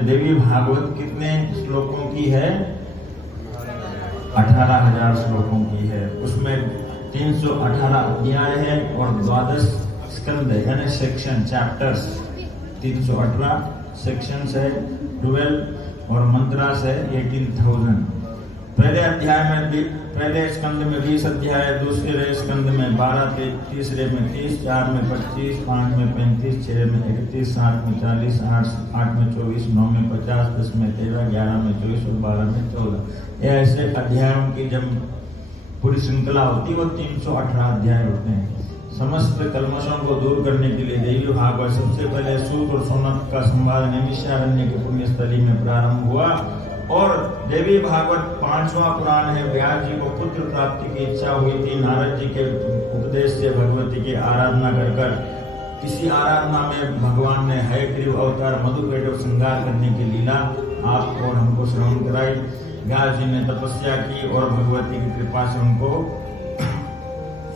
देवी भागवत कितने श्लोकों की है? 18,000 श्लोकों की है। उसमें 318 अध्याय है और 12 स्कंद यानी सेक्शन, चैप्टर्स 318 सेक्शंस है, 12 और मंत्रास है 18,000। पहले अध्याय में पहले स्कंद में 20 अध्याय, दूसरे स्कंद में 12, तीसरे में 30, 4 में 25, 5 में 35, 6 में 31, 7 में 40, 8 में 24, 9 में 50, 10 में 13, 11 में 24 और 12 में 14। ये ऐसे अध्यायों की जब पूरी श्रृंखला होती है वो 318 अध्याय होते हैं। समस्त कल्मशों को दूर करने के लिए देवी भागवत सबसे पहले सूत और सोनत का संवाद नैमिषारण्य की पुण्य स्थली में प्रारंभ हुआ और देवी भागवत 5वां पुराण है। व्यास जी को पुत्र प्राप्ति की इच्छा हुई थी, नारद जी के उपदेश से भगवती की आराधना कर इसी आराधना में भगवान ने हयग्रीव अवतार मधुकैटभ श्रृंगार करने की लीला आप और हमको श्रवण कराई। व्यास जी ने तपस्या की और भगवती की कृपा से उनको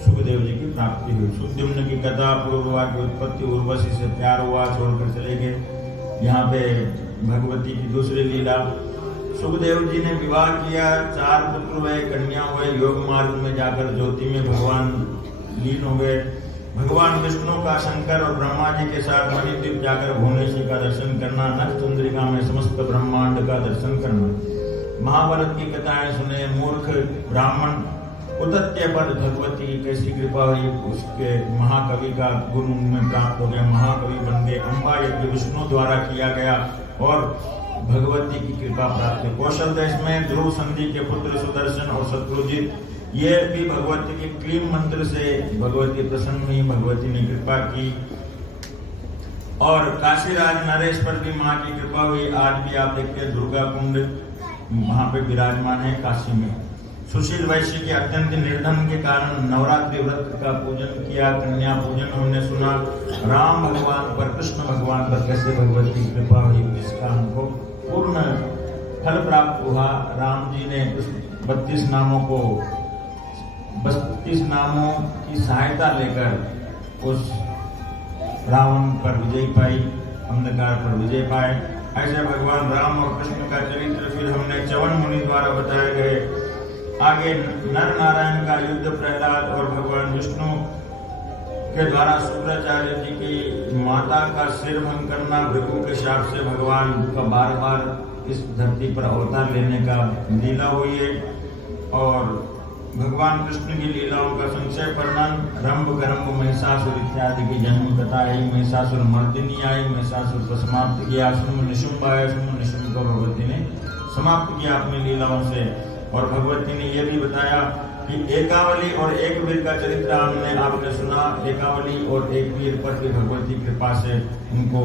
सुखदेव जी की प्राप्ति हुई। सुद्युम्न की कथा पूर्वा की उत्पत्ति, उर्वशी से प्यार हुआ, छोड़कर चले गए। यहाँ पे भगवती की दूसरी लीला, सुखदेव जी ने विवाह किया, 4 पुत्र हुए, कन्या हुए। योग मार्ग में जाकर ज्योति में भगवान लीन हो गए। भगवान विष्णु का शंकर और ब्रह्मा जी के साथ मणिद्वीप जाकर भुवनेश्वरी का दर्शन करना, नक्षचंद्रिका में समस्त ब्रह्मांड का दर्शन करना, महाभारत की कथाएं सुने। मूर्ख ब्राह्मण उतत्य पर भगवती कैसी कृपा हुई, उसके महाकवि का गुण उनमें प्राप्त हो गया, महाकवि बन गए। अम्बा यज्ञ विष्णु द्वारा किया गया और भगवती की कृपा प्राप्त हुई। कौशल देश में ध्रुव संधि के पुत्र सुदर्शन और शत्रुजित, ये भी भगवती के क्लीम मंत्र से भगवती प्रसन्न हुई, भगवती ने कृपा की। और काशीराज नरेश पर भी माँ की कृपा हुई। आज भी आप देखते हैं दुर्गा कुंड वहां पे विराजमान है काशी में। सुशील वैश्य के अत्यंत निर्धन के कारण नवरात्रि व्रत का पूजन किया, कन्या पूजन हमने सुना। राम भगवान पर, कृष्ण भगवान पर कैसे भगवती की कृपा हुई, जिसका हमको पूर्ण फल प्राप्त हुआ। राम जी ने 32 नामों को 32 नामों की सहायता लेकर उस रावण पर विजय पाई, अंधकार पर विजय पाए। ऐसे भगवान राम और कृष्ण का चरित्र फिर हमने च्यवन मुनि द्वारा बताए गए। आगे नर नारायण का युद्ध प्रहलाद और भगवान विष्णु के द्वारा शुक्राचार्य जी की माता का सिर भंग करना, भृगु के शाप से भगवान का बार बार इस धरती पर अवतार लेने का लीला हुई है। और भगवान कृष्ण की लीलाओं का संक्षेप वर्णन, रंभ गर्भ महिषासुर इत्यादि की जन्म कथा आई। महिषासुर मर्दिनी आई, महिषासुर को समाप्त किया। शुंभ निशुंभ आया, शुंभ निशुंभ को भगवती ने समाप्त किया अपनी लीलाओं से। और भगवती ने यह भी बताया कि एकावली और एक वीर का चरित्र आपने सुना। एकावली और एक वीर पर भी भगवती कृपा से उनको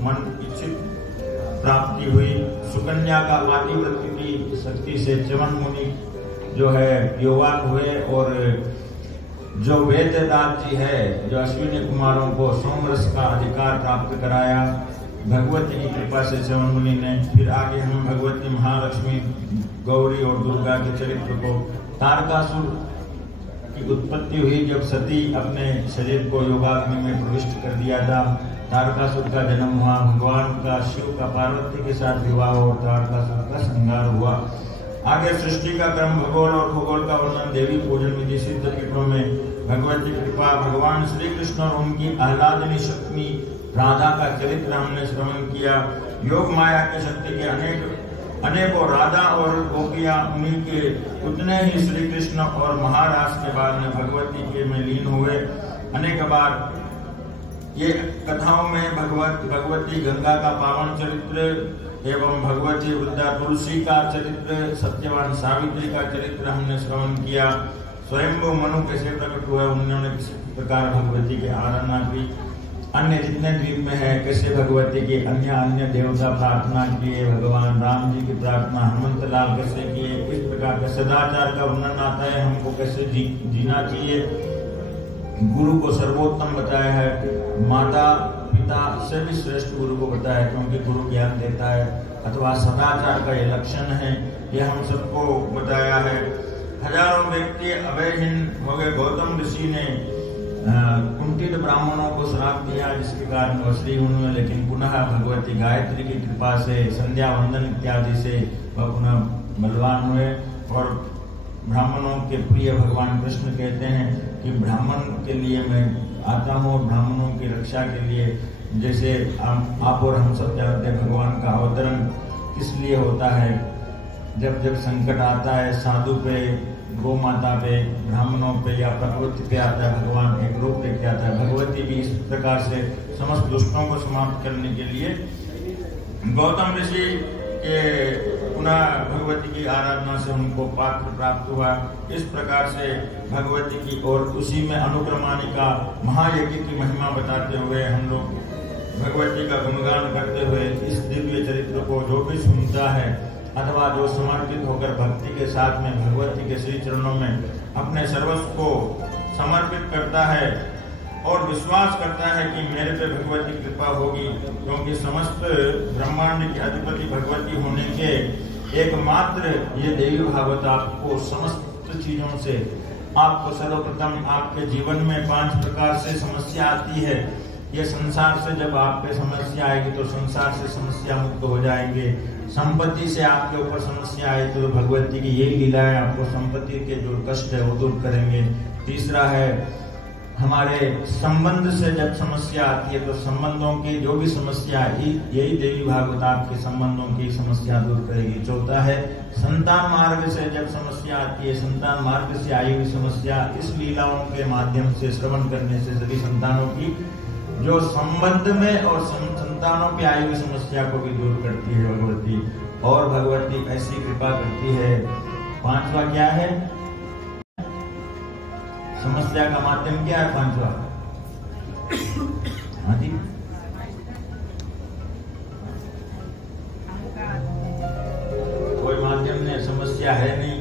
मन इच्छित प्राप्ति हुई। सुकन्या का आदिव्रत की शक्ति से च्यवन मुनि जो है योगाक हुए और जो वेददात जी है, जो अश्विनी कुमारों को सोमरस का अधिकार प्राप्त कराया भगवती की कृपा से च्यवन मुनि ने। फिर आगे हम भगवती महालक्ष्मी, गौरी और दुर्गा के चरित्र को, तारकासुर की उत्पत्ति हुई जब सती अपने शरीर को योगाग्नि में प्रविष्ट कर दिया था। तारकासुर का जन्म हुआ, भगवान का शिव का पार्वती के साथ विवाह और तारकासुर का संहार हुआ। आगे सृष्टि का क्रम, भूगोल और खगोल का वर्णन, देवी पूजन विधि, सिद्ध पीठों में भगवती कृपा, भगवान श्री कृष्ण और उनकी आह्लादनी शक्ति राधा का चरित्र हमने श्रवण किया। योग माया की शक्ति के अनेकों राधा और गोपियां, उन्हीं के उतने ही श्री कृष्ण और महाराज के बाद में भगवती के में लीन हुए। अनेक बार ये कथाओं में भगवती गंगा का पावन चरित्र एवं भगवती वृद्धा तुलसी का चरित्र, सत्यवान सावित्री का चरित्र हमने श्रवण किया। स्वयंभू मनु कैसे प्रकट हुए, उन्होंने किस प्रकार भगवती की आराधना की। अन्य जितने द्वीप में है कैसे भगवती की अन्य देवता प्रार्थना किए, भगवान राम जी की प्रार्थना हनुमंत लाल कैसे किए। इस प्रकार का सदाचार का वर्णन आता है, हमको कैसे जीना चाहिए। गुरु को सर्वोत्तम बताया है, माता पिता से भी श्रेष्ठ गुरु को बताया है, क्योंकि गुरु ज्ञान देता है, अथवा सदाचार का ये लक्षण है, ये हम सबको बताया है। हजारों व्यक्ति अभयहीन हो गए। गौतम ऋषि ने कुंठित ब्राह्मणों को श्राप दिया, जिसके कारण वह श्री हुए, लेकिन पुनः भगवती गायत्री की कृपा से, संध्या वंदन इत्यादि से वह पुनः बलवान हुए। और ब्राह्मणों के प्रिय भगवान कृष्ण कहते हैं कि ब्राह्मण के लिए मैं आता हूँ, ब्राह्मणों की रक्षा के लिए। जैसे आप और हम सब जानते हैं भगवान का अवतरण किस लिए होता है। जब जब संकट आता है साधु पे, गौ माता पे, ब्राह्मणों पे या प्रकृति पे आता है, भगवान एक रूप लेके आता है। भगवती भी इस प्रकार से समस्त दुष्टों को समाप्त करने के लिए गौतम ऋषि के पुनः भगवती की आराधना से उनको पात्र प्राप्त हुआ। इस प्रकार से भगवती की और उसी में अनुक्रमानिका महायज्ञ की महिमा बताते हुए हम लोग भगवती का गुणगान करते हुए इस दिव्य चरित्र को जो भी सुनता है अथवा जो समर्पित होकर भक्ति के साथ में भगवती के श्री चरणों में अपने सर्वस्व को समर्पित करता है और विश्वास करता है कि मेरे पे भगवती कृपा होगी, क्योंकि समस्त ब्रह्मांड की अधिपति भगवती होने के एकमात्र ये देवी भागवत आपको समस्त चीजों से, आपको सर्वप्रथम आपके जीवन में 5 प्रकार से समस्या आती है। ये संसार से जब आप पे समस्या आएगी तो संसार से समस्या मुक्त हो जाएंगे। संपत्ति से आपके ऊपर समस्या आए तो भगवती की यही लीला है, आपको संपत्ति के जो कष्ट है वो दूर करेंगे। तीसरा है हमारे संबंध से जब समस्या आती है तो संबंधों की जो भी समस्या है यही देवी भागवत आपके संबंधों की समस्या दूर करेगी। चौथा है संतान मार्ग से जब समस्या आती है, संतान मार्ग से आई हुई समस्या इस लीलाओं के माध्यम से श्रवण करने से सभी संतानों की जो संबंध में और संतानों पे आई हुई समस्या को भी दूर करती है भगवती। और भगवती ऐसी कृपा करती है। 5वां क्या है? समस्या का माध्यम क्या है? 5वां हाँ जी, कोई माध्यम नहीं, समस्या है नहीं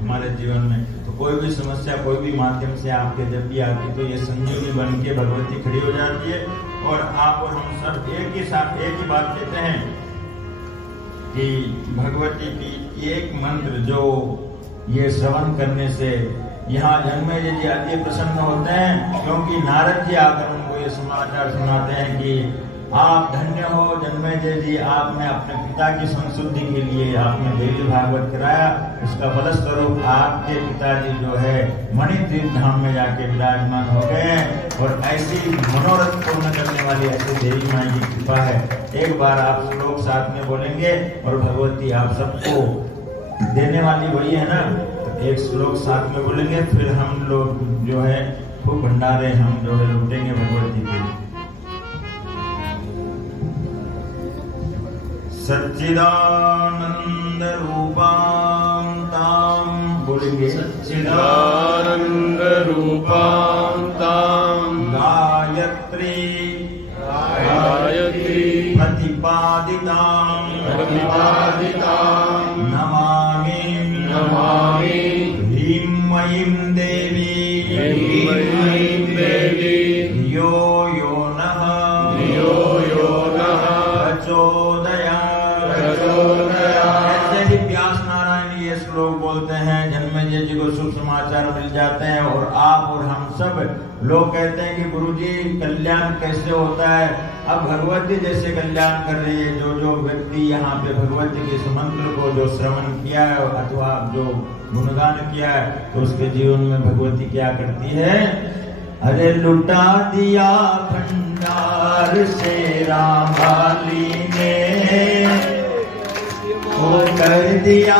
हमारे जीवन में। तो कोई भी समस्या कोई भी माध्यम से आपके जब भी आती तो ये संजीवनी बन के भगवती खड़ी हो जाती है। और आप और हम सब एक ही साथ एक ही बात कहते हैं कि भगवती की एक मंत्र जो ये श्रवण करने से यहाँ जन्मेजय जी अति प्रसन्न होते हैं, क्योंकि नारद जी आकर उनको ये समाचार सुनाते हैं कि आप धन्य हो जन्मेजय जी, आपने अपने पिता की संशुद्धि के लिए आपने देवी भागवत कराया, उसका फलस्वरूप आपके पिताजी जो है मणितीर्थ धाम में जाके विराजमान हो गए हैं। और ऐसी मनोरथ पूर्ण करने वाली ऐसी देवी माँ की कृपा है। एक बार आप लोग साथ में बोलेंगे और भगवती आप सबको देने वाली वही है ना। तो एक श्लोक साथ में बोलेंगे, फिर हम लोग जो है खूब भंडारे हम जो है लूटेंगे भगवती के। सच्चिदानंद रूपां तां बोलेंगे, सच्चिदानंद रूपां तां गायत्री प्रतिपादितां नमामि ह्रीं देवी यो नः ऐसे ही व्यास नारायण ये श्लोक बोलते हैं, जन्मेजय जी को शुभ समाचार मिल जाते हैं। और आप और हम सब लोग कहते हैं कि गुरुजी कल्याण कैसे होता है? अब भगवती जैसे कल्याण कर रही है। जो जो व्यक्ति यहाँ पे भगवती के इस मंत्र को जो श्रवण किया है अथवा जो गुणगान किया है तो उसके जीवन में भगवती क्या करती है? अरे लुटा दिया भंडार से रामाली ने, वो कर दिया